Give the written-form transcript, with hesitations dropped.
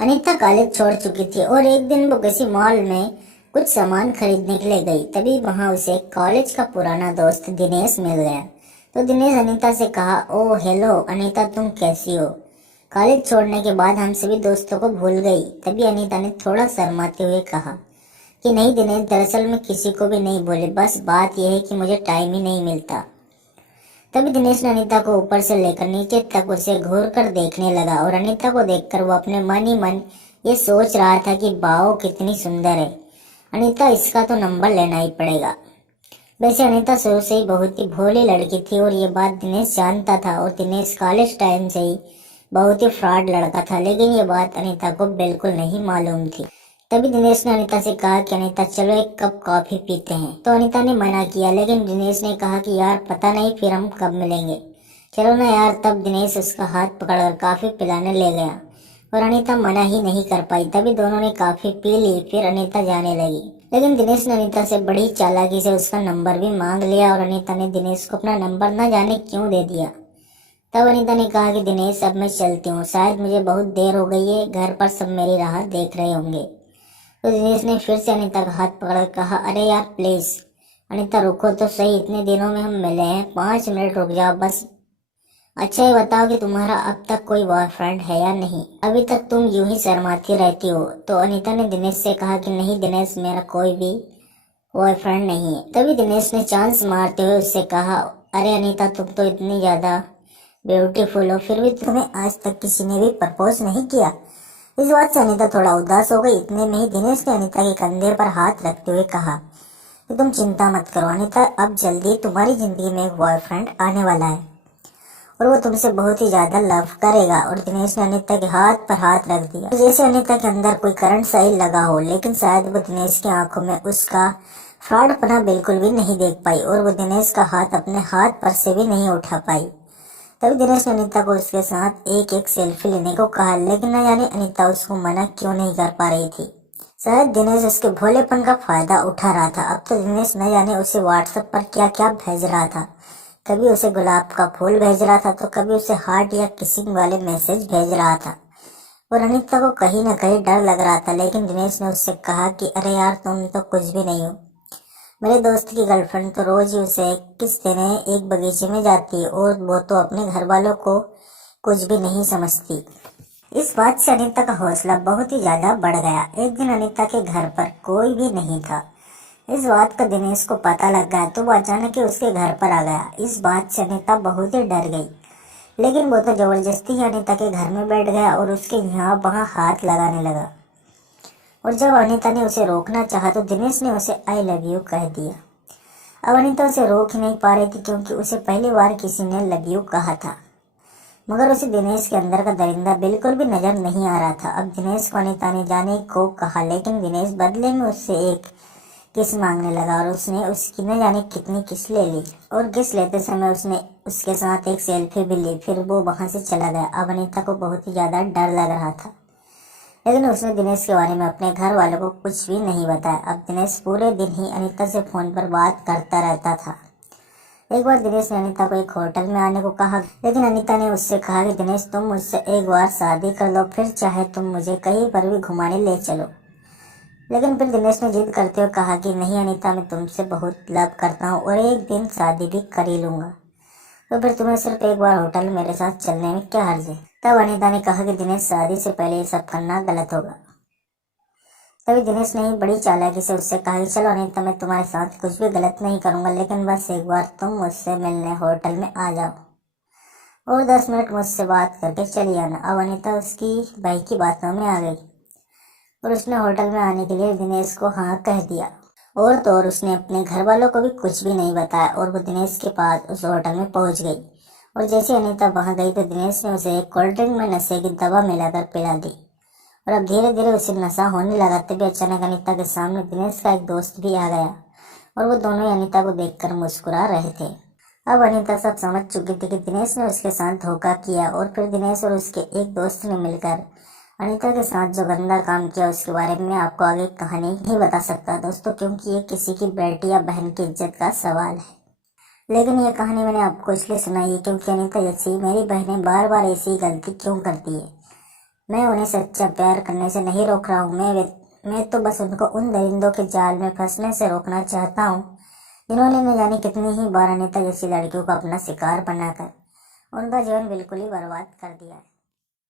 Anita college छोड़ चुकी थी और एक दिन वो किसी मॉल में कुछ सामान खरीदने के लिए गई। तभी वहां उसे कॉलेज का पुराना दोस्त दिनेश मिल गया। तो दिनेश अनीता से कहा, ओ हेलो अनीता, तुम कैसी हो? कॉलेज छोड़ने के बाद हम सभी दोस्तों को भूल गई। तभी अनीता ने थोड़ा शर्माते हुए कहा कि नहीं दिनेश, दरअसल मैं किसी को भी नहीं भूली, बस बात यह है कि मुझे टाइम ही नहीं मिलता। तभी दिनेश ने अनीता को ऊपर से लेकर नीचे तक उसे घूर कर देखने लगा और अनीता को देखकर वो अपने मन ही मन ये सोच रहा था कि वाओ कितनी सुंदर है अनीता, इसका तो नंबर लेना ही पड़ेगा। वैसे अनीता शुरू से ही बहुत ही भोली लड़की थी और ये बात दिनेश जानता था और दिनेश कॉलेज टाइम से ही बहुत ही फ्रॉड लड़का था, लेकिन ये बात अनीता को बिल्कुल नहीं मालूम थी। तभी दिनेश ने अनीता से कहा कि अनीता चलो एक कप कॉफी पीते हैं। तो अनीता ने मना किया, लेकिन दिनेश ने कहा कि यार पता नहीं फिर हम कब मिलेंगे, चलो ना यार। तब दिनेश उसका हाथ पकड़कर कॉफी पिलाने ले गया और अनीता मना ही नहीं कर पाई। तभी दोनों ने कॉफी पी ली, फिर अनीता जाने लगी। लेकिन दिनेश ने अनीता से बड़ी चालाकी से उसका नंबर भी मांग लिया और अनीता ने दिनेश को अपना नंबर न जाने क्यों दे दिया। तब अनीता ने कहा कि दिनेश अब मैं चलती हूँ, शायद मुझे बहुत देर हो गई है, घर पर सब मेरी राह देख रहे होंगे। तो दिनेश ने फिर से अनीता का हाथ पकड़कर कहा, अरे यार प्लीज अनीता रुको तो सही, इतने दिनों में हम मिले हैं, 5 मिनट रुक जाओ बस। अच्छा ये बताओ कि तुम्हारा अब तक कोई बॉयफ्रेंड है या नहीं? अभी तक तुम यूं ही शर्माती रहती हो। तो अनीता ने दिनेश से कहा कि नहीं दिनेश, मेरा कोई भी बॉयफ्रेंड नहीं है। तभी दिनेश ने चांस मारते हुए उससे कहा, अरे अनीता तुम तो इतनी ज्यादा ब्यूटीफुल हो, फिर भी तुम्हें आज तक किसी ने भी प्रपोज नहीं किया। इस बात से अनीता थोड़ा उदास हो गई। इतने में ही दिनेश ने अनीता के कंधे पर हाथ रखते हुए कहा कि तुम चिंता मत करो अनीता, अब जल्दी तुम्हारी जिंदगी में एक बॉयफ्रेंड आने वाला है और वो तुमसे बहुत ही ज्यादा लव करेगा। और दिनेश ने अनीता के हाथ पर हाथ रख दिया, जैसे अनीता के अंदर कोई करंट सा ही लगा हो। लेकिन शायद वो दिनेश की आंखों में उसका फ्रॉडपना बिल्कुल भी नहीं देख पाई और वो दिनेश का हाथ अपने हाथ पर से भी नहीं उठा पाई। तभी दिनेश ने अनीता को उसके साथ एक एक सेल्फी लेने को कहा, लेकिन न जाने अनीता उसको मना क्यों नहीं कर पा रही थी। शायद दिनेश उसके भोलेपन का फायदा उठा रहा था। अब तो दिनेश न जाने उसे व्हाट्सएप पर क्या क्या भेज रहा था। कभी उसे गुलाब का फूल भेज रहा था तो कभी उसे हार्ट या किसिंग वाले मैसेज भेज रहा था और अनीता को कहीं न कहीं डर लग रहा था। लेकिन दिनेश ने उससे कहा कि अरे यार तुम तो कुछ भी नहीं हो, मेरे दोस्त की गर्लफ्रेंड तो रोज ही उसे किस देने एक बगीचे में जाती है और वो तो अपने घर वालों को कुछ भी नहीं समझती। इस बात से अनीता का हौसला बहुत ही ज्यादा बढ़ गया। एक दिन अनीता के घर पर कोई भी नहीं था। इस बात का दिनेश को पता लग गया तो वो अचानक ही उसके घर पर आ गया। इस बात से अनीता बहुत ही डर गई, लेकिन वो तो जबरदस्ती ही अनीता के घर में बैठ गया और उसके यहाँ वहाँ हाथ लगाने लगा। और जब अनीता ने उसे रोकना चाहा तो दिनेश ने उसे आई लव यू कह दिया। अब अनीता उसे रोक ही नहीं पा रही थी क्योंकि उसे पहली बार किसी ने लव यू कहा था, मगर उसे दिनेश के अंदर का दरिंदा बिल्कुल भी नजर नहीं आ रहा था। अब दिनेश को अनीता ने जाने को कहा, लेकिन दिनेश बदले में उससे एक किस मांगने लगा और उसने उसकी न जाने कितनी किस ले ली और किस लेते समय उसने उसके साथ एक सेल्फी भी ली। फिर वो वहां से चला गया। अब अनीता को बहुत ही ज्यादा डर लग रहा था, लेकिन उसने दिनेश के बारे में अपने घर वालों को कुछ भी नहीं बताया। अब दिनेश पूरे दिन ही अनीता से फोन पर बात करता रहता था। एक बार दिनेश ने अनीता को एक होटल में आने को कहा, लेकिन अनीता ने उससे कहा कि दिनेश तुम मुझसे एक बार शादी कर लो, फिर चाहे तुम मुझे कहीं पर भी घुमाने ले चलो। लेकिन फिर दिनेश ने जिद करते हुए कहा कि नहीं अनीता, मैं तुमसे बहुत लव करता हूँ और एक दिन शादी भी कर ही लूंगा, तो फिर तुम्हें सिर्फ एक बार होटल मेरे साथ चलने में क्या हर्ज है? तब अनीता ने कहा कि दिनेश शादी से पहले ये सब करना गलत होगा। तभी दिनेश ने बड़ी चालाकी से उससे कहा कि चलो अनीता, मैं तुम्हारे साथ कुछ भी गलत नहीं करूंगा, लेकिन बस एक बार तुम मुझसे मिलने होटल में आ जाओ और 10 मिनट मुझसे बात करके चली आना। अब अनीता उसकी भाई की बातों में आ गई और उसने होटल में आने के लिए दिनेश को हाँ कह दिया। और तो और उसने अपने घर वालों को भी कुछ भी नहीं बताया और वो दिनेश के पास उस होटल में पहुंच गई। और जैसे अनीता वहां गई तो दिनेश ने उसे एक कोल्ड ड्रिंक में नशे की दवा मिलाकर पिला दी और अब धीरे धीरे उसे नशा होने लगा। तभी अचानक अनीता के सामने दिनेश का एक दोस्त भी आ गया और वो दोनों ही अनीता को देखकर मुस्कुरा रहे थे। अब अनीता सब समझ चुकी थी कि दिनेश ने उसके साथ धोखा किया और फिर दिनेश और उसके एक दोस्त ने मिलकर अनीता के साथ जो गंदा काम किया उसके बारे में आपको आगे कहानी नहीं बता सकता दोस्तों, क्योंकि ये किसी की बेटी या बहन की इज्जत का सवाल है। लेकिन ये कहानी मैंने आपको इसलिए सुनाई है क्योंकि अनीता जैसी मेरी बहनें बार बार ऐसी गलती क्यों करती है। मैं उन्हें सच्चा प्यार करने से नहीं रोक रहा हूँ। मैं तो बस उनको उन दरिंदों के जाल में फंसने से रोकना चाहता हूँ जिन्होंने न जाने कितनी ही बार अनीता जैसी लड़कियों को अपना शिकार बनाकर उनका जीवन बिल्कुल ही बर्बाद कर दिया है।